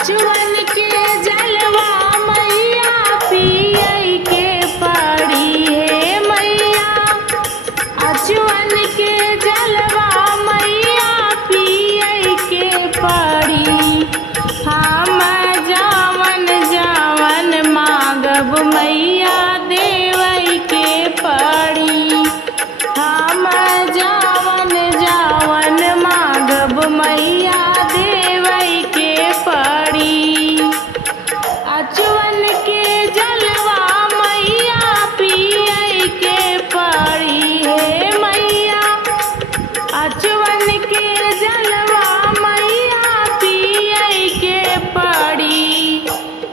अचुवन के जलवा मैया पियई के पड़ी हे मैया। अचुवन के जलवा मैया पियई के पड़ी। हम जावन जावन मांगब मैया देवई के पड़ी। हम जावन जावन मांगब मैया देवई के पड़ी। अचुवन के जलवा मैया पियई के पड़ी हे मैया। अचुवन के जलवा मैया पियई के पड़ी।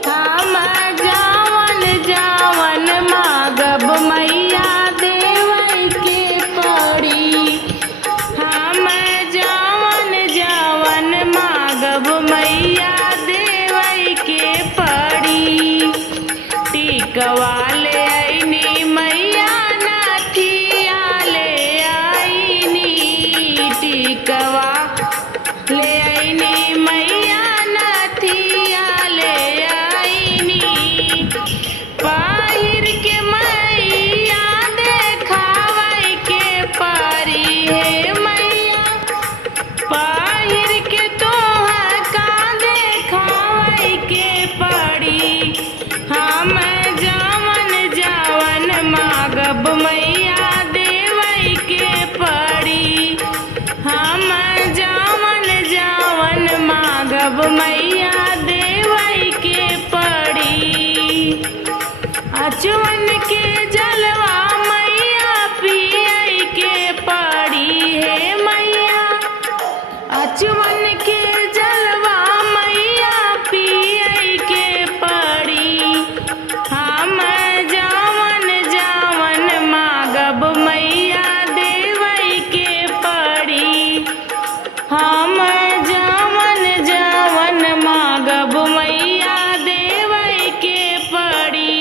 हम जावन जावन मांगब मैया देवई के पड़ी। हम जावन जावन मांगब मैया देवई के पड़ी। टिकवा ले आईनी मैया नथिया ले आईनी। टिकवा ले आईनी मैया नथिया ले आईनी। पहिर के मैया देखावई के परी हे मैया। पहिर के तोहर का देखावई के पड़ी। हम जावन जावन मांगब मैया देवई के पड़ी। हम जावन जावन मांगब मैया देवई के पड़ी। अचुवन के जलवा मैया पियई के पड़ी हे मैया। अचुवन के जलवा मैया पियई के पड़ी। हम जावन जावन मांगब मैया देवई के पड़ी। हम जावन जावन मांगब मैया देवई के पड़ी।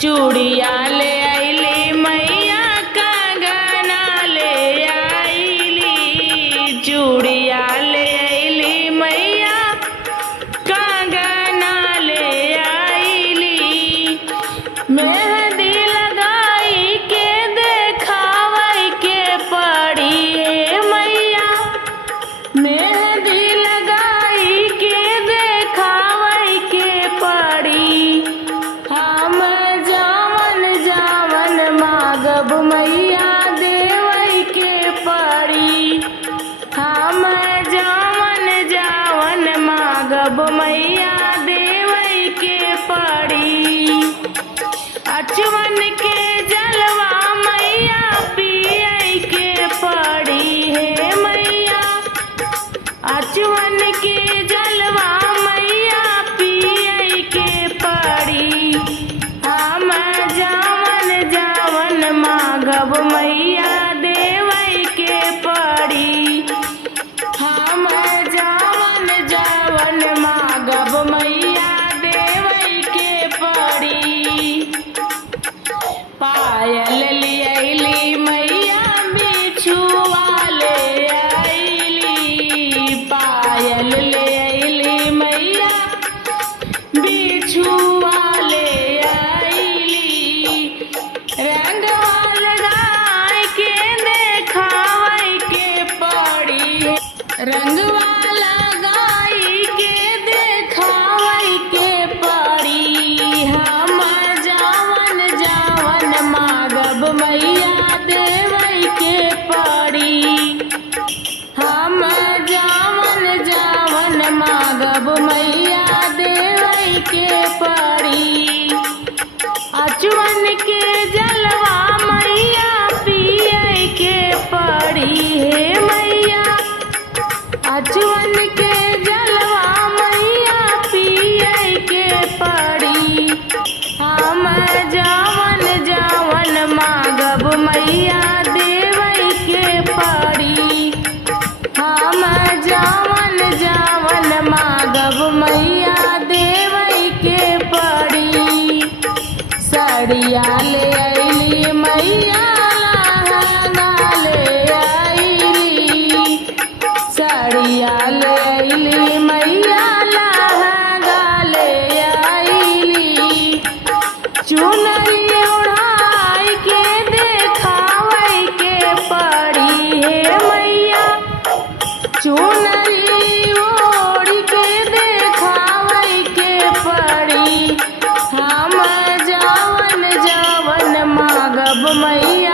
चूड़िया ले आईली मैया कंगना ले आईली। चूड़िया ले आईली मैया कंगना ले आईली। मेहंदी लगाई के देखावई के पड़ी हे मैया। मेहंदी लगाई के देखावई के पड़ी। हम जावन जावन मांगब मैया देवई के पड़ी। हम जावन जावन मांगब मैया देवई के पड़ी। अचुवन के जलवा मैया पियई के पड़ी हे मैया। अचुवन के जलवा मैया पियई के पड़ी। हम जावन जावन मांगब मैया देवई के पड़ी। हम जावन जावन मांगब मैया देवई के पड़ी। पायल ले आईली मैया बिछुआ ले आईली। पायल ले आईली मैया बिछुआ ले आईली। रंगवा लगाई के देखावई के पड़ी। रंगवा लगाई के देखावई के पड़ी। हम जावन जावन मांगब मैया देवई के पड़ी। हम जावन जावन मांगब मैया देवई के पड़ी। अचुवन के जलवा मैया पियई के पड़ी हे मैया। अचुवन के जलवा मैया पियई के पड़ी। हम जावन जावन मांगब मैया देवई के पड़ी। हम जावन जावन मांगब मैया देवई के पड़ी। सड़िया ले आईली मैया लहंगा ले आईली। सड़िया ले आईली मैया चुनरी ओढ़ी के देखावे के पड़ी हम जवन जवन मांगब मैया